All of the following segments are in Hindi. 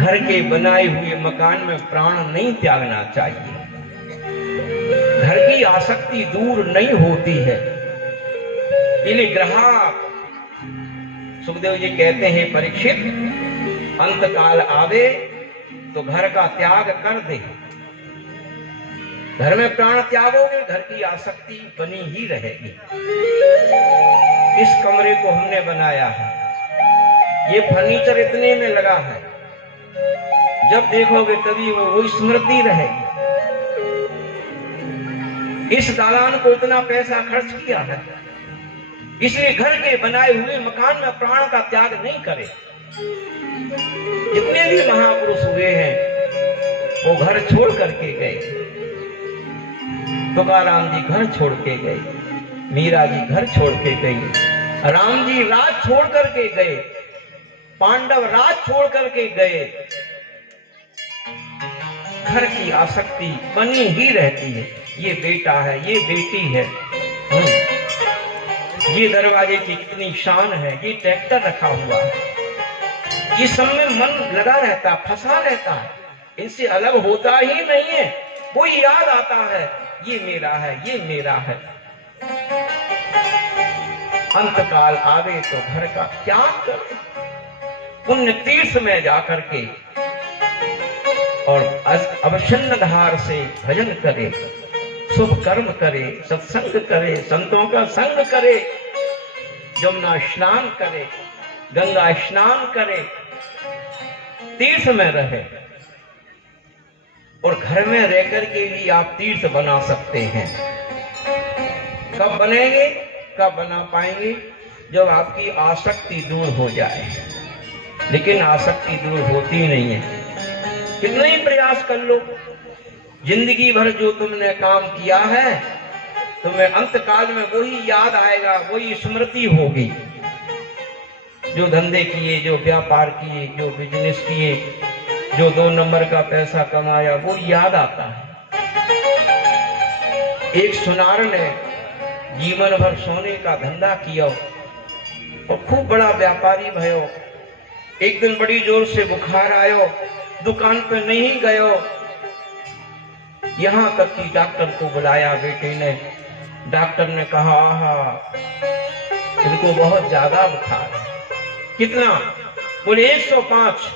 घर के बनाए हुए मकान में प्राण नहीं त्यागना चाहिए। घर की आसक्ति दूर नहीं होती है। इसलिए ग्राहक सुखदेव जी कहते हैं, परीक्षित, अंत काल आवे तो घर का त्याग कर दे। घर में प्राण त्यागोगे, घर की आसक्ति बनी ही रहेगी। इस कमरे को हमने बनाया है, ये फर्नीचर इतने में लगा है, जब देखोगे तभी वो स्मृति रहेगी। इस दालान को इतना पैसा खर्च किया है, इसलिए घर के बनाए हुए मकान में प्राण का त्याग नहीं करे। जितने भी महापुरुष हुए हैं वो घर छोड़ करके गए। तुकाराम जी घर छोड़ के गए, मीरा जी घर छोड़ के गई, राम जी राज छोड़ करके गए, पांडव राज छोड़ करके गए। घर की आसक्ति बनी ही रहती है। ये बेटा है, ये बेटी है, ये दरवाजे की कितनी शान है, ये ट्रैक्टर रखा हुआ है, ये सब में मन लगा रहता, फंसा रहता है, इनसे अलग होता ही नहीं है। कोई याद आता है, ये मेरा है, ये मेरा है। अंतकाल आवे तो घर का त्याग करे, पुण्य तीर्थ में जाकर के और अवसन्न धार से भजन करे, शुभ कर्म करे, सत्संग करे, संतों का संग करे, यमुना स्नान करे, गंगा स्नान करे, तीर्थ में रहे। और घर में रहकर के भी आप तीर्थ बना सकते हैं। कब बनेंगे, कब बना पाएंगे? जब आपकी आसक्ति दूर हो जाए। लेकिन आसक्ति दूर होती नहीं है। कितना ही प्रयास कर लो, जिंदगी भर जो तुमने काम किया है, तुम्हें अंतकाल में वही याद आएगा, वही स्मृति होगी। जो धंधे किए, जो व्यापार किए, जो बिजनेस किए, जो 2 नंबर का पैसा कमाया, वो याद आता है। एक सुनार ने जीवन भर सोने का धंधा किया और खूब बड़ा व्यापारी भयो। एक दिन बड़ी जोर से बुखार आयो, दुकान पे नहीं गयो, यहां तक कि डॉक्टर को बुलाया बेटे ने। डॉक्टर ने कहा, आहा, इनको बहुत ज्यादा बुखार है। कितना? बोले 105।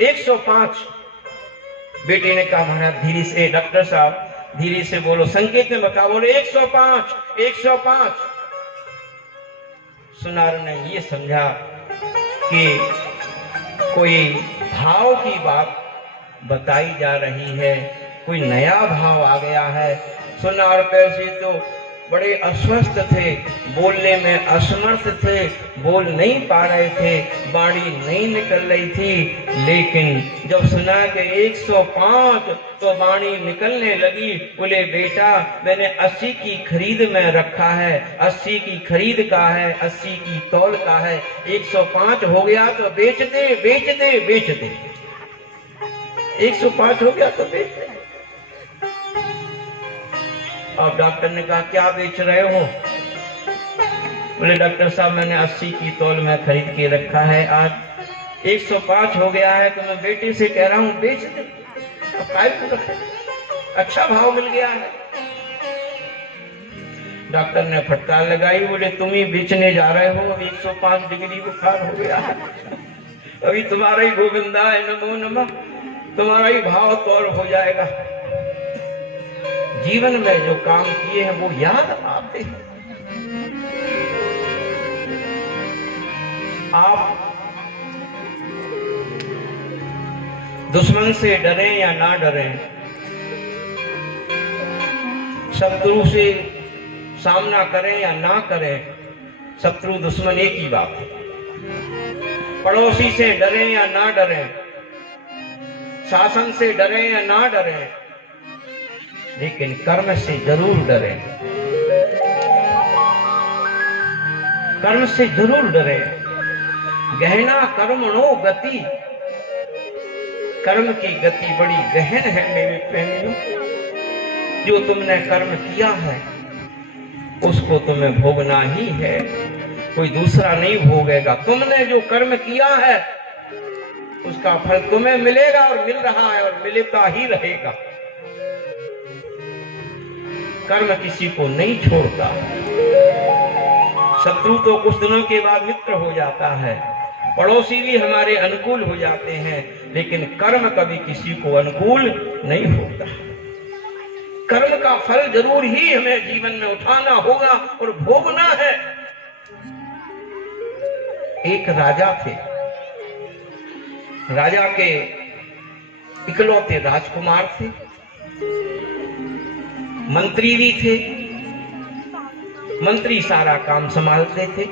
105। बेटे ने कहा, महाराज धीरे से, डॉक्टर साहब धीरे से बोलो, संकेत में बता। बोले 105, 105। सुनार ने ये समझा कि कोई भाव की बात बताई जा रही है, कोई नया भाव आ गया है। सुनार पैसे तो बड़े अस्वस्थ थे, बोलने में असमर्थ थे, बोल नहीं पा रहे थे, बाणी नहीं निकल रही थी। लेकिन जब सुना कि 105 तो बाणी निकलने लगी। बोले बेटा, मैंने 80 की खरीद में रखा है, 80 की खरीद का है, 80 की तौल का है, 105 हो गया तो बेच दे, बेच दे, बेच दे। 105 हो गया तो बेच दे। अब डॉक्टर ने कहा, क्या बेच रहे हो? बोले डॉक्टर साहब, मैंने 80 की तौल में खरीद के रखा है, आज 105 हो गया है तो मैं बेटे से कह रहा हूं बेच दे। अच्छा भाव मिल गया है। डॉक्टर ने फटकार लगाई। बोले तुम ही बेचने जा रहे हो, 105 डिग्री बुखार हो गया है, अभी तुम्हारा ही गोविंदा है, नमो नमः, तुम्हारा ही भाव तौल हो जाएगा। जीवन में जो काम किए हैं वो याद आते हैं। आप दुश्मन से डरे या ना डरे, शत्रु से सामना करें या ना करें, शत्रु दुश्मन एक ही बात है। पड़ोसी से डरे या ना डरे, शासन से डरे या ना डरे, लेकिन कर्म से जरूर डरे। कर्म से जरूर डरे। गहना कर्मणो गति, कर्म की गति बड़ी गहन है मेरे प्रेमियों। जो तुमने कर्म किया है उसको तुम्हें भोगना ही है, कोई दूसरा नहीं भोगेगा। तुमने जो कर्म किया है उसका फल तुम्हें मिलेगा और मिल रहा है और मिलता ही रहेगा। कर्म किसी को नहीं छोड़ता। शत्रु तो कुछ दिनों के बाद मित्र हो जाता है, पड़ोसी भी हमारे अनुकूल हो जाते हैं, लेकिन कर्म कभी किसी को अनुकूल नहीं होता। कर्म का फल जरूर ही हमें जीवन में उठाना होगा और भोगना है। एक राजा थे, राजा के इकलौते राजकुमार थे, मंत्री भी थे। मंत्री सारा काम संभालते थे।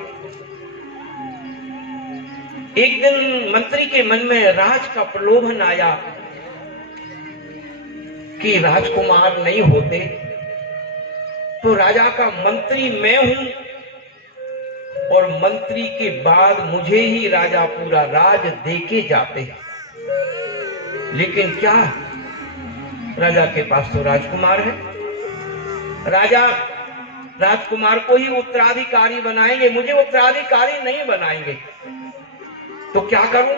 एक दिन मंत्री के मन में राज का प्रलोभन आया कि राजकुमार नहीं होते तो राजा का मंत्री मैं हूं और मंत्री के बाद मुझे ही राजा पूरा राज देके जाते हैं। लेकिन क्या राजा के पास तो राजकुमार है, राजा राजकुमार को ही उत्तराधिकारी बनाएंगे, मुझे उत्तराधिकारी नहीं बनाएंगे, तो क्या करूं?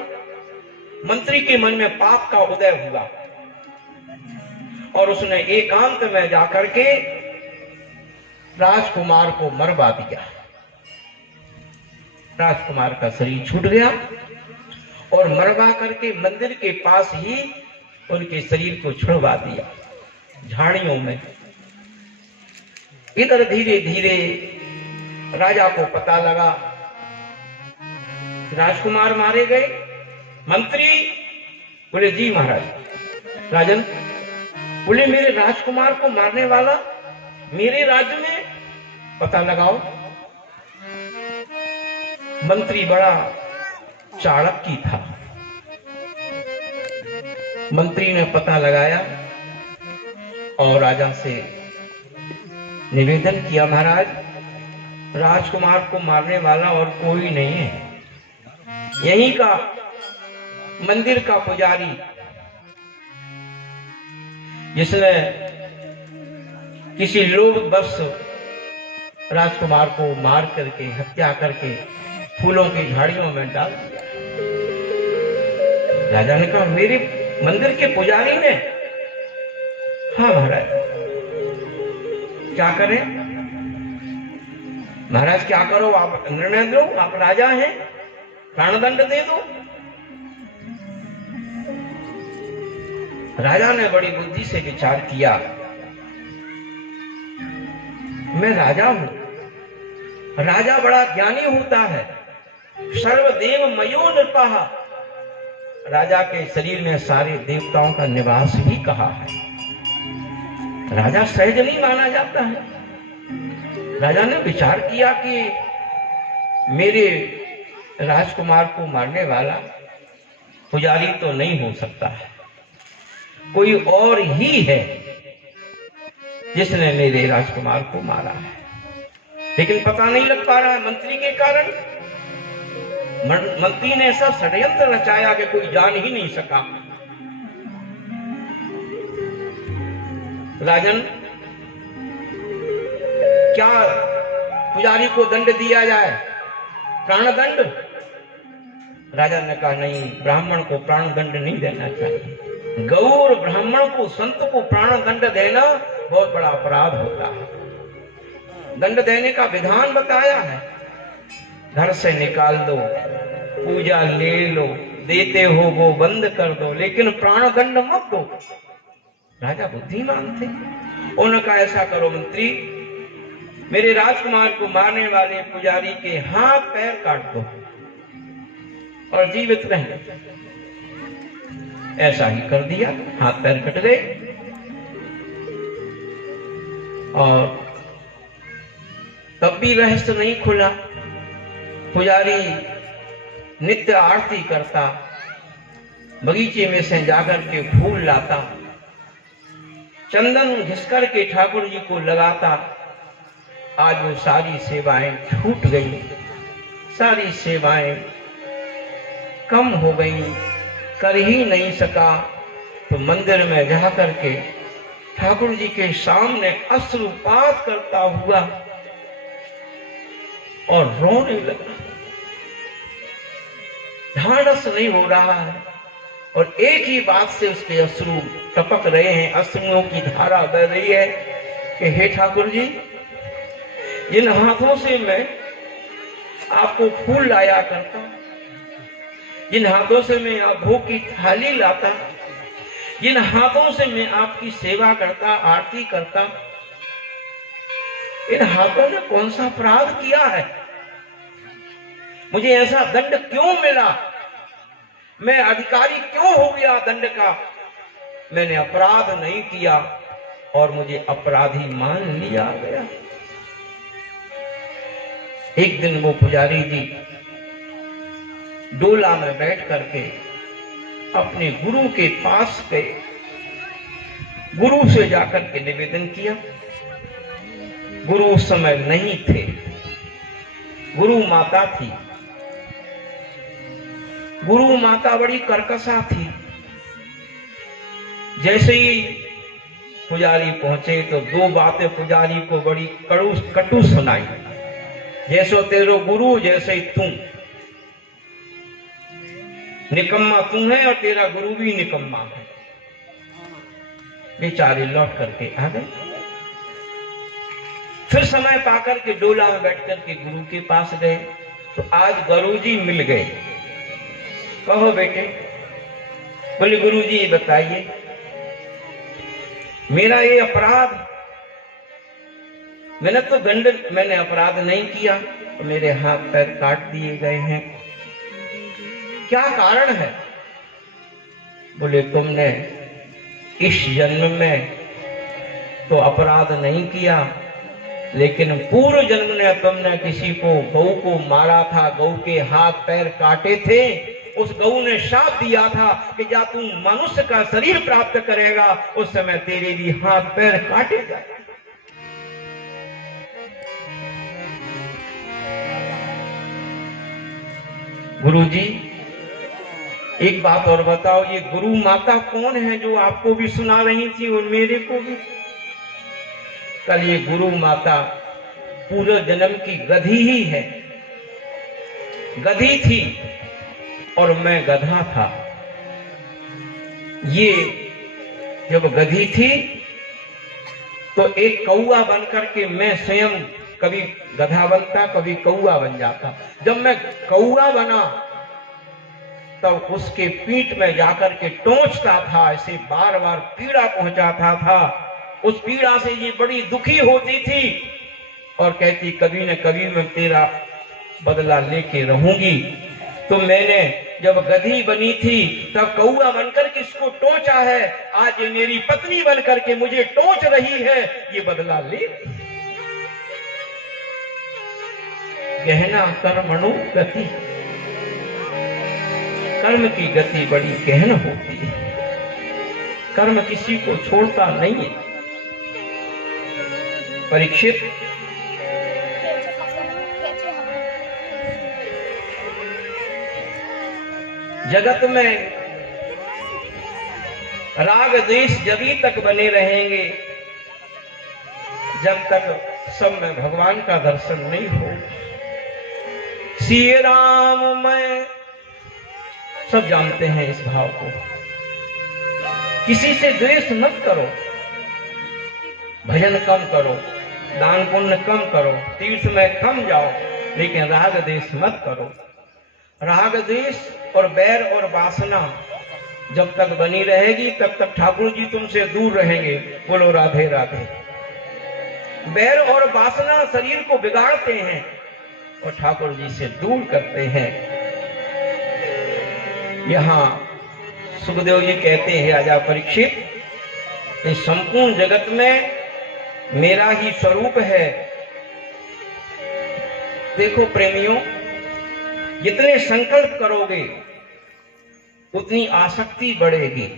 मंत्री के मन में पाप का उदय हुआ और उसने एकांत में जाकर के राजकुमार को मरवा दिया। राजकुमार का शरीर छूट गया और मरवा करके मंदिर के पास ही उनके शरीर को छुड़वा दिया झाड़ियों में। इधर धीरे धीरे राजा को पता लगा राजकुमार मारे गए। मंत्री बोले जी महाराज। राजन बोले मेरे राजकुमार को मारने वाला मेरे राज्य में पता लगाओ। मंत्री बड़ा चाणक्य था। मंत्री ने पता लगाया और राजा से निवेदन किया, महाराज राजकुमार को मारने वाला और कोई नहीं है, यहीं का मंदिर का पुजारी जिसने किसी लोभवश राजकुमार को मार करके हत्या करके फूलों की झाड़ियों में डाल दिया। राजा ने कहा मेरे मंदिर के पुजारी ने? हाँ महाराज। क्या करें? महाराज क्या करो, आप निर्णय दो, आप राजा हैं, प्राणदंड दे दो। राजा ने बड़ी बुद्धि से विचार किया, मैं राजा हूं, राजा बड़ा ज्ञानी होता है, सर्वदेव मयो नृपः, राजा के शरीर में सारे देवताओं का निवास भी कहा है, राजा सहज नहीं माना जाता है। राजा ने विचार किया कि मेरे राजकुमार को मारने वाला पुजारी तो नहीं हो सकता है, कोई और ही है जिसने मेरे राजकुमार को मारा है, लेकिन पता नहीं लग पा रहा है मंत्री के कारण। मंत्री ने ऐसा षड्यंत्र रचाया कि कोई जान ही नहीं सका। राजन क्या पुजारी को दंड दिया जाए, प्राणदंड? राजा ने कहा नहीं, ब्राह्मण को प्राणदंड नहीं देना चाहिए। गौर ब्राह्मण को संत को प्राणदंड देना बहुत बड़ा अपराध होता है। दंड देने का विधान बताया है, घर से निकाल दो, पूजा ले लो, देते हो वो बंद कर दो, लेकिन प्राणदंड मत दो। राजा बुद्धिमान थे, उन्होंने कहा ऐसा करो मंत्री, मेरे राजकुमार को मारने वाले पुजारी के हाथ पैर काट दो और जीवित रहें। ऐसा ही कर दिया, हाथ पैर कट गए और तब भी रहस्य नहीं खुला। पुजारी नित्य आरती करता, बगीचे में से जाकर के फूल लाता, चंदन घिसकर के ठाकुर जी को लगाता। आज वो सारी सेवाएं छूट गई, सारी सेवाएं कम हो गई, कर ही नहीं सका। तो मंदिर में जाकर के ठाकुर जी के सामने अश्रुपात करता हुआ और रोने लगा। ढांढस नहीं हो रहा है, और एक ही बात से उसके अश्रु टपक रहे हैं, अश्रुओं की धारा बह रही है कि हे ठाकुर जी, इन हाथों से मैं आपको फूल लाया करता, इन हाथों से मैं आप भोग की थाली लाता, इन हाथों से मैं आपकी सेवा करता, आरती करता। इन हाथों ने कौन सा अपराध किया है? मुझे ऐसा दंड क्यों मिला? मैं अधिकारी क्यों हो गया दंड का? मैंने अपराध नहीं किया और मुझे अपराधी मान लिया गया। एक दिन वो पुजारी जी डोला में बैठ करके अपने गुरु के पास गए, गुरु से जाकर के निवेदन किया। गुरु उस समय नहीं थे, गुरु माता थी। गुरु माता बड़ी कर्कशा थी। जैसे ही पुजारी पहुंचे तो दो बातें पुजारी को बड़ी कटु सुनाई। जैसो तेरो गुरु जैसे ही तू, निकम्मा तू है और तेरा गुरु भी निकम्मा है। बेचारे लौट करके आ गए। फिर समय पाकर के डोला में बैठ करके गुरु के पास गए तो आज गुरु जी मिल गए। कहो बेटे। बोले गुरु जी बताइए, मेरा ये अपराध, मैंने अपराध नहीं किया तो मेरे हाथ पैर काट दिए गए हैं, क्या कारण है? बोले तुमने इस जन्म में तो अपराध नहीं किया, लेकिन पूर्व जन्म में तुमने किसी को, गौ को मारा था, गौ के हाथ पैर काटे थे। उस गौ ने शाप दिया था कि जब तू मनुष्य का शरीर प्राप्त करेगा उस समय तेरे भी हाथ पैर काटेगा। गुरु जी एक बात और बताओ, ये गुरु माता कौन है जो आपको भी सुना रही थी और मेरे को भी? कल ये गुरु माता पूर्व जन्म की गधी ही है। गधी थी और मैं गधा था। ये जब गधी थी तो एक कौआ बनकर के मैं स्वयं कभी गधा बनता, कभी कौआ बन जाता। जब मैं कौआ बना तब उसके पीठ में जाकर के टोंचता था, ऐसे बार बार पीड़ा पहुंचाता था। उस पीड़ा से ये बड़ी दुखी होती थी और कहती कभी न कभी मैं तेरा बदला लेके रहूंगी। तो मैंने जब गधी बनी थी तब कौआ बनकर के इसको टोंचा है, आज ये मेरी पत्नी बनकर के मुझे टोंच रही है, ये बदला ले। गहना कर्मणु गति, कर्म की गति बड़ी गहन होती है। कर्म किसी को छोड़ता नहीं है। परीक्षित, जगत में राग द्वेष जभी तक बने रहेंगे जब तक सब में भगवान का दर्शन नहीं हो। श्री राम मैं, सब जानते हैं इस भाव को। किसी से द्वेष मत करो, भजन कम करो, दान पुण्य कम करो, तीर्थ में कम जाओ, लेकिन राग द्वेष मत करो। राग द्वेष और बैर और वासना जब तक बनी रहेगी तब तक ठाकुर जी तुमसे दूर रहेंगे। बोलो राधे राधे। बैर और वासना शरीर को बिगाड़ते हैं और ठाकुर जी से दूर करते हैं। यहाँ सुखदेव जी कहते हैं, राजा परीक्षित, इस संपूर्ण जगत में मेरा ही स्वरूप है। देखो प्रेमियों, जितने संकल्प करोगे उतनी आसक्ति बढ़ेगी।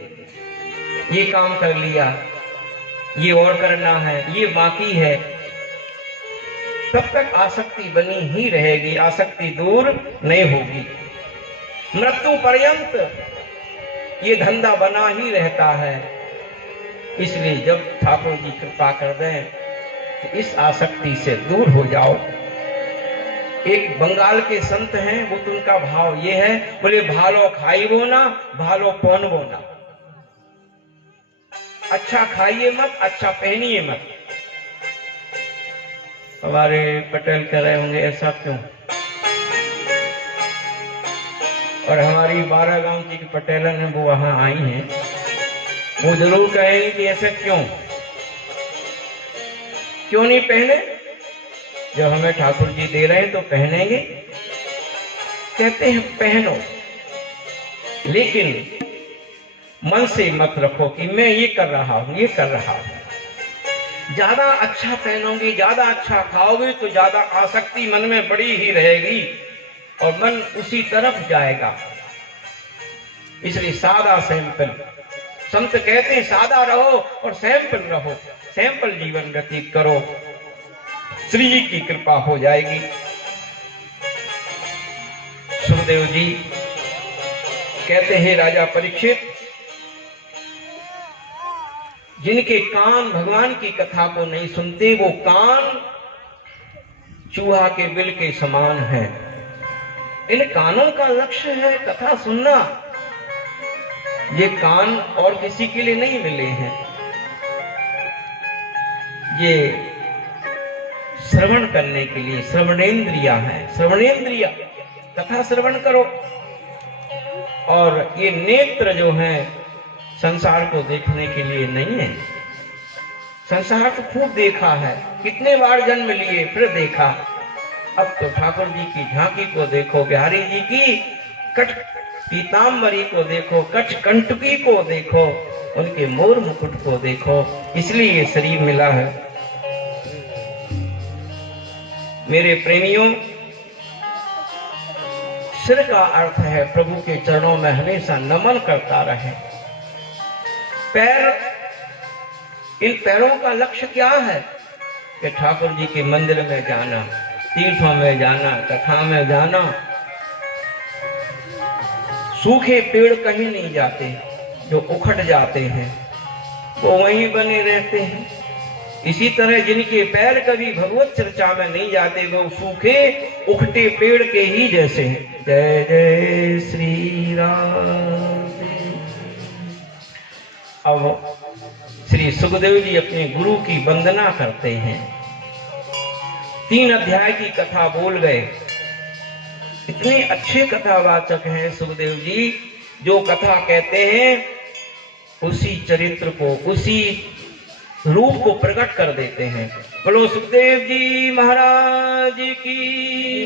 ये काम कर लिया, ये और करना है, ये बाकी है, तब तक आसक्ति बनी ही रहेगी, आसक्ति दूर नहीं होगी। मृत्यु पर्यंत ये धंधा बना ही रहता है। इसलिए जब ठाकुर जी कृपा कर दें तो इस आसक्ति से दूर हो जाओ। एक बंगाल के संत हैं, वो तो उनका भाव ये है, बोले भालो खाई वो ना, भालो पहन वो ना। अच्छा खाइए मत, अच्छा पहनिए मत। हमारे पटेल कह रहे होंगे ऐसा क्यों, और हमारी 12 गांव की पटेलन है वो वहां आई हैं, वो जरूर कहेंगे कि ऐसा क्यों नहीं पहने, जब हमें ठाकुर जी दे रहे हैं तो पहनेंगे। कहते हैं पहनो, लेकिन मन से मत रखो कि मैं ये कर रहा हूं, ये कर रहा हूं। ज्यादा अच्छा पहनोगे, ज्यादा अच्छा खाओगे तो ज्यादा आसक्ति मन में बड़ी ही रहेगी और मन उसी तरफ जाएगा। इसलिए सादा सैंपल, संत कहते हैं सादा रहो और सैंपल रहो, सैंपल जीवन व्यतीत करो, श्री जी की कृपा हो जाएगी। सुखदेव जी कहते हैं राजा परीक्षित, जिनके कान भगवान की कथा को नहीं सुनते, वो कान चूहा के बिल के समान है। इन कानों का लक्ष्य है कथा सुनना। ये कान और किसी के लिए नहीं मिले हैं, ये श्रवण करने के लिए श्रवणेन्द्रिया है। श्रवणेन्द्रिया, कथा श्रवण करो। और ये नेत्र जो है संसार को देखने के लिए नहीं है। संसार को खूब देखा है, कितने बार जन्म लिए फिर देखा। अब तो ठाकुर जी की झांकी को देखो, बिहारी जी की कट पीताम्बरी को देखो, कट कंटकी को देखो, उनके मोर मुकुट को देखो, इसलिए ये शरीर मिला है। मेरे प्रेमियों, सिर का अर्थ है प्रभु के चरणों में हमेशा नमन करता रहे। पैर, इन पैरों का लक्ष्य क्या है कि ठाकुर जी के मंदिर में जाना, तीर्थों में जाना, कथा में जाना। सूखे पेड़ कहीं नहीं जाते, जो उखड़ जाते हैं वो वहीं बने रहते हैं। इसी तरह जिनके पैर कभी भगवत चर्चा में नहीं जाते, वो सूखे उखटे पेड़ के ही जैसे हैं। जय जय श्री राम। अब श्री सुखदेव जी अपने गुरु की वंदना करते हैं। 3 अध्याय की कथा बोल गए। इतने अच्छे कथावाचक हैं सुखदेव जी, जो कथा कहते हैं उसी चरित्र को, उसी रूप को प्रकट कर देते हैं। बोलो सुखदेव जी महाराज की।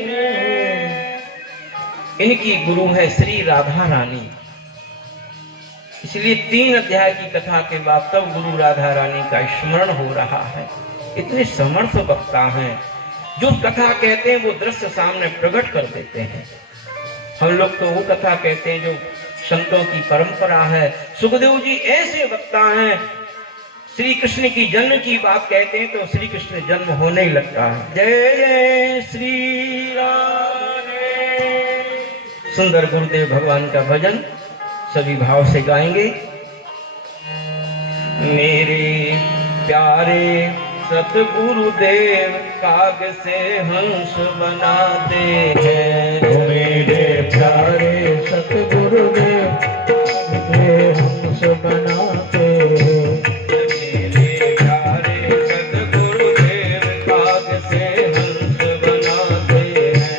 इनकी गुरु है श्री राधा रानी। इसलिए 3 अध्याय की कथा के बाद तब गुरु राधा रानी का स्मरण हो रहा है। इतने समर्थ वक्ता हैं, जो कथा कहते हैं वो दृश्य सामने प्रकट कर देते हैं। हम लोग तो वो कथा कहते हैं जो संतों की परंपरा है। सुखदेव जी ऐसे वक्ता हैं, श्री कृष्ण की जन्म की बात कहते हैं तो श्री कृष्ण जन्म होने ही लगता है। जय जय श्री राम। सुंदर गुरुदेव भगवान का भजन सभी भाव से गाएंगे। मेरे प्यारे सतगुरुदेव काग से हंस बनाते हैं। मेरे प्यारे सतगुरुदेव हंस बनाते हैं। मेरे प्यारे सतगुरुदेव काग से हंस बनाते हैं।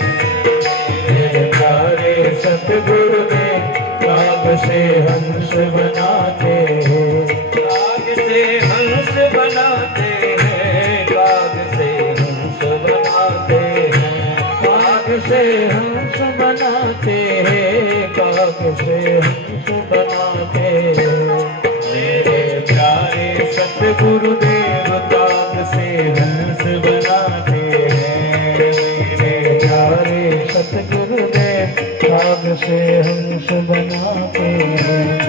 मेरे प्यारे सतगुरुदेव काग से हंस बनाते हैं। काग से हंस बनाते हैं, काग से हंस बनाते हैं। काग से हंस बनाते हैं, काग से हंस बनाते हैं। मेरे प्यारे सतगुरुदेव काग से हंस बनाते हैं। मेरे प्यारे सतगुरुदेव काग से हंस बनाते हैं।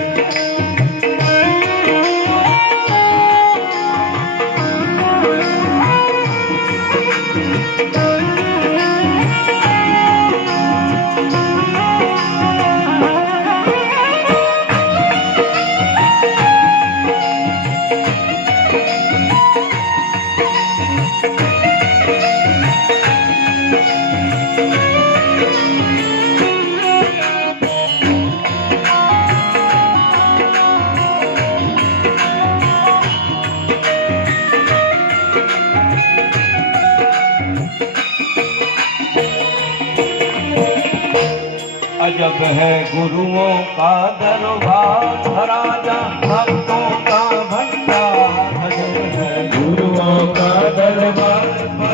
है गुरुओं का दरबार, राजा भक्तों का भंडार। भजन है गुरुओं का दरबार,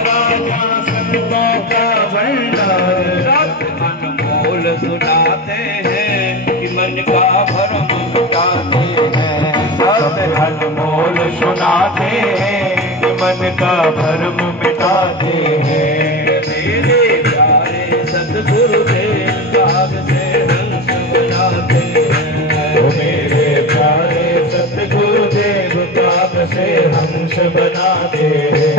राजा संतों का भंडार। शब्द अनमोल सुनाते हैं कि मन का भरम मिटाते हैं। शब्द अनमोल सुनाते हैं कि मन का भरम मिटाते हैं। मेरे प्यारे सतगुरुदेव काग से हंस बनाते हैं। ओ मेरे प्यारे सतगुरुदेव काग से हंस बनाते हैं।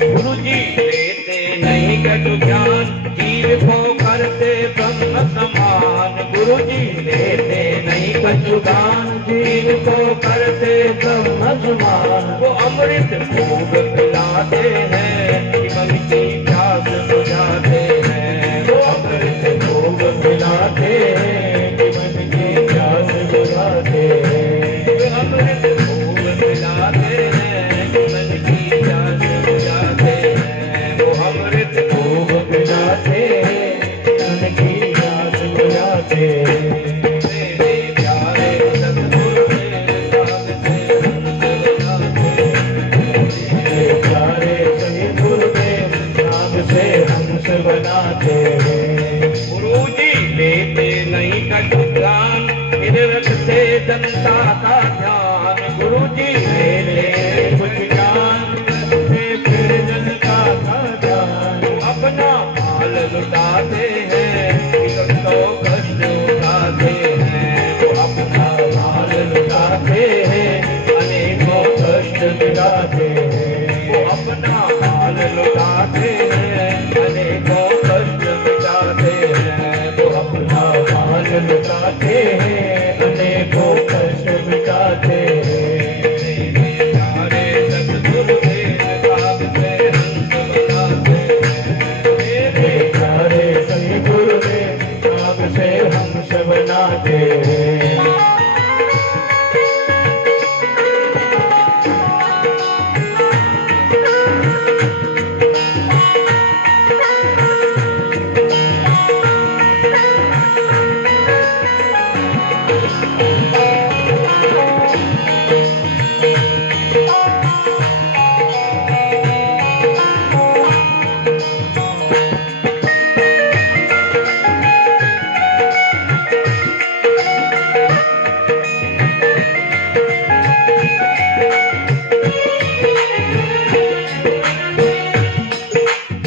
गुरुजी लेते नहीं कटु ज्ञान, जीव को करते ब्रह्म समान। गुरुजी लेते नहीं कटु ज्ञान, जीव को करते ब्रह्म समान। वो अमृत खूब पिलाते हैं, मन की प्यास बुझाते हैं। वो अमृत खूब पिलाते हैं, मन की प्यास बुझाते हैं। वो अमृत खूब पिलाते हैं, मन की प्यास बुझाते हैं। वो अमृत खूब पिलाते हैं, मन की प्यास बुझाते हैं। मेरे प्यारे सतगुरुदेव काग से हंस बनाते हैं। मेरे प्यारे सही गुरुदेव नाम से हंस बनाते हैं। गुरुजी लेते नहीं कटु ज्ञान, फिर रखते जनता का ध्यान। गुरुजी लेते कुछ ज्ञान रखते फिर जनता का ध्यान। अपना माल लुटाते हैं, तो कष्ट उठाते हैं। वो अपना माल लुटाते हैं, अनेकों कष्ट मिटाते हैं। वो अपना माल लुटाते हैं, अनेकों कष्ट मिटाते हैं। वो अपना माल लुटाते हैं, अनेकों कष्ट मिटाते हैं। मेरे प्यारे सतगुरुदेव काग से हंस बनाते हैं। मेरे प्यारे सही गुरुदेव नाम से हंस बनाते हैं।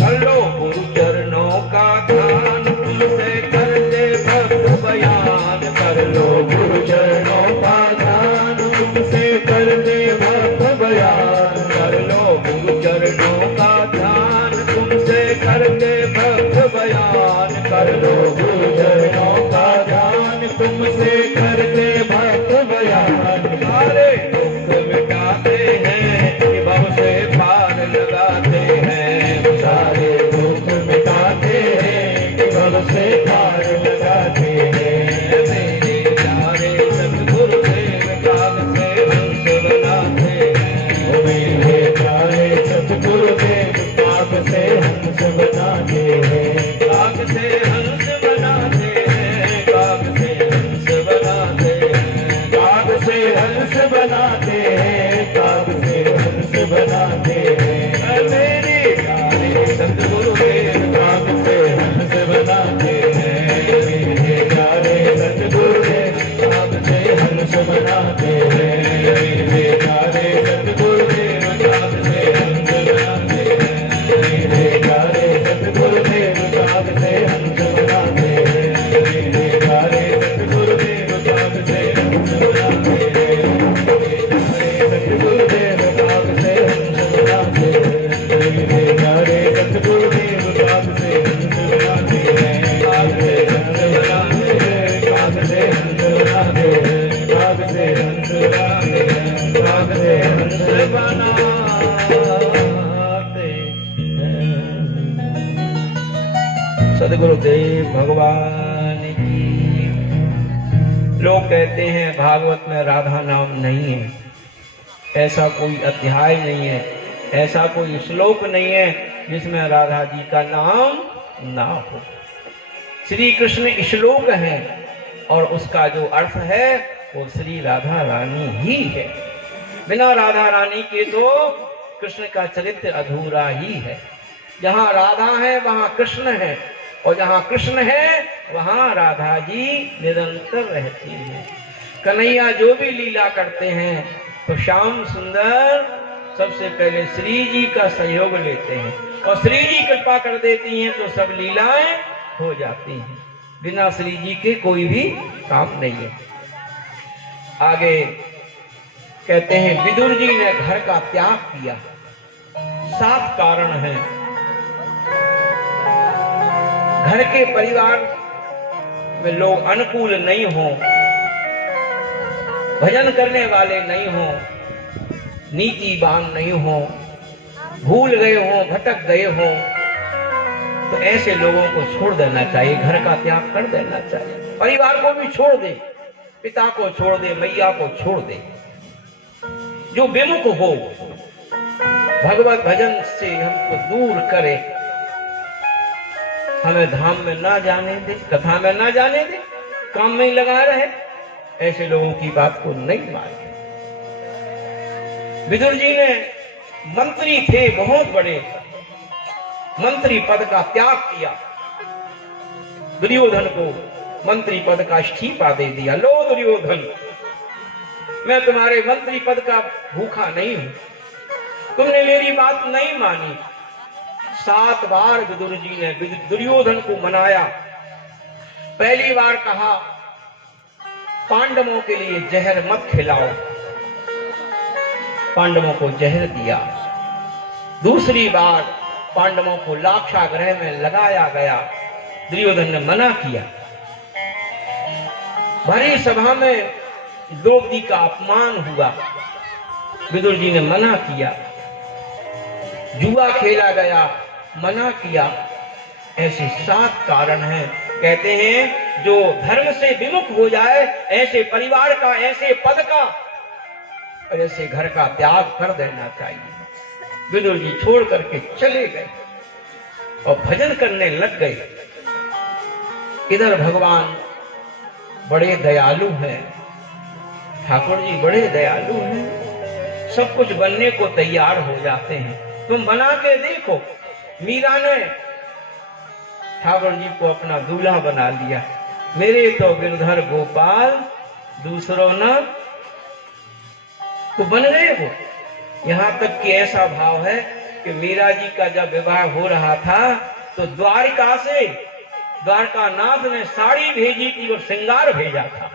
कर लो गुरु चरणों का ध्यान, तुमसे करते भक्त बयान। कर लो गुरु चरणों का ध्यान, तुमसे कर दे भक्त बयान। कर लो गुरु चरणों का ध्यान, तुमसे करते भक्त बयान। कर लो गुरु चरणों का ध्यान, तुमसे कर दे भक्त बयान। सारे दुख मिटाते हैं, भव से पार लगाते हैं। सारे दुख मिटाते हैं, भव से पार लगाते हैं। मेरे प्यारे सतगुरुदेव काग से हंस बनाते हैं। ओ मेरे प्यारे सतगुरुदेव काग से हंस बनाते हैं। काग से हंस बनाते हैं, काग से हंस बनाते हैं। काग से हंस बनाते हैं, काग से हंस बनाते हैं। मेरे प्यारे सतगुरुदेव काग से हंस बनाते हैं। गुरुदेव काग से हंस बनाते हैं, काग से हंस बनाते हैं, काग से हंस बनाते हैं, काग से हंस बनाते हैं, काग से हंस बनाते हैं। सदगुरुदेव भगवान की। लोग कहते हैं भागवत में राधा नाम नहीं है, ऐसा कोई अध्याय नहीं है, ऐसा कोई श्लोक नहीं है जिसमें राधा जी का नाम ना हो। श्री कृष्ण श्लोक है और उसका जो अर्थ है वो श्री राधा रानी ही है। बिना राधा रानी के तो कृष्ण का चरित्र अधूरा ही है। जहाँ राधा है वहाँ कृष्ण है, और जहाँ कृष्ण है वहाँ राधा जी निरंतर रहती है। कन्हैया जो भी लीला करते हैं तो श्याम सुंदर सबसे पहले श्री जी का सहयोग लेते हैं, और श्री जी कृपा कर देती हैं तो सब लीलाएं हो जाती हैं। बिना श्री जी के कोई भी काम नहीं है। आगे कहते हैं विदुर जी ने घर का त्याग किया। 7 कारण हैं। घर के परिवार में लोग अनुकूल नहीं हो, भजन करने वाले नहीं हो, नीतिवान नहीं हो, भूल गए हो, भटक गए हो, तो ऐसे लोगों को छोड़ देना चाहिए, घर का त्याग कर देना चाहिए। परिवार को भी छोड़ दे, पिता को छोड़ दे, मैया को छोड़ दे। जो विमुख हो, भगवत भजन से हमको दूर करे, हमें धाम में ना जाने दे, कथा में ना जाने दे, काम में ही लगा रहे, ऐसे लोगों की बात को नहीं माने। विदुर जी ने मंत्री थे बहुत बड़े, मंत्री पद का त्याग किया, दुर्योधन को मंत्री पद का इस्तीफा दे दिया। लो दुर्योधन, मैं तुम्हारे मंत्री पद का भूखा नहीं हूं, तुमने मेरी बात नहीं मानी। 7 बार विदुर जी ने दुर्योधन को मनाया। पहली बार कहा पांडवों के लिए जहर मत खिलाओ, पांडवों को जहर दिया। दूसरी बार पांडवों को लाक्षागृह में लगाया गया, दुर्योधन ने मना किया। भरी सभा में द्रौपदी का अपमान हुआ, विदुर जी ने मना किया। जुआ खेला गया, मना किया। ऐसे 7 कारण हैं। कहते हैं जो धर्म से विमुख हो जाए, ऐसे परिवार का, ऐसे पद का, ऐसे घर का त्याग कर देना चाहिए। विदुर जी छोड़ करके चले गए और भजन करने लग गए। इधर भगवान बड़े दयालु हैं, ठाकुर जी बड़े दयालु हैं, सब कुछ बनने को तैयार हो जाते हैं। तुम बना के देखो। मीरा ने ठाकुर जी को अपना दूल्हा बना लिया। मेरे तो गिरधर गोपाल दूसरों न, तो बन गए वो। यहाँ तक कि ऐसा भाव है कि मीरा जी का जब विवाह हो रहा था तो द्वारका से द्वारकानाथ ने साड़ी भेजी थी और श्रृंगार भेजा था।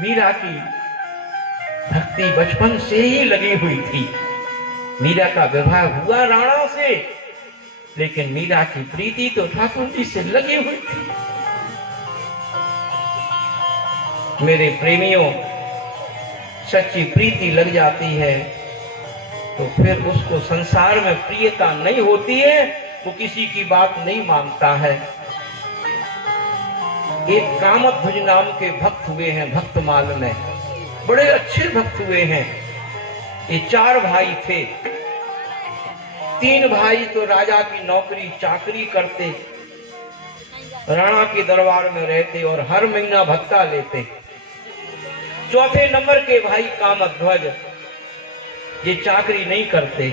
मीरा की भक्ति बचपन से ही लगी हुई थी। मीरा का विवाह हुआ राणा से, लेकिन मीरा की प्रीति तो ठाकुर जी से लगी हुई थी। मेरे प्रेमियों, सच्ची प्रीति लग जाती है तो फिर उसको संसार में प्रियता नहीं होती है, वो किसी की बात नहीं मानता है। एक कामध्वज नाम के भक्त हुए हैं भक्तमाल में, बड़े अच्छे भक्त हुए हैं। ये 4 भाई थे। 3 भाई तो राजा की नौकरी चाकरी करते, राणा के दरबार में रहते और हर महीना भत्ता लेते। 4थे नंबर के भाई कामध्वज, ये चाकरी नहीं करते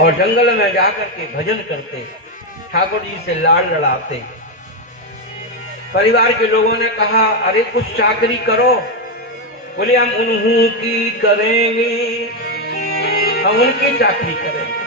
और जंगल में जाकर के भजन करते, ठाकुर जी से लाड़ लड़ाते। परिवार के लोगों ने कहा अरे कुछ चाकरी करो। बोले हम उन्हीं की करेंगे, हम उनकी चाकरी करेंगे।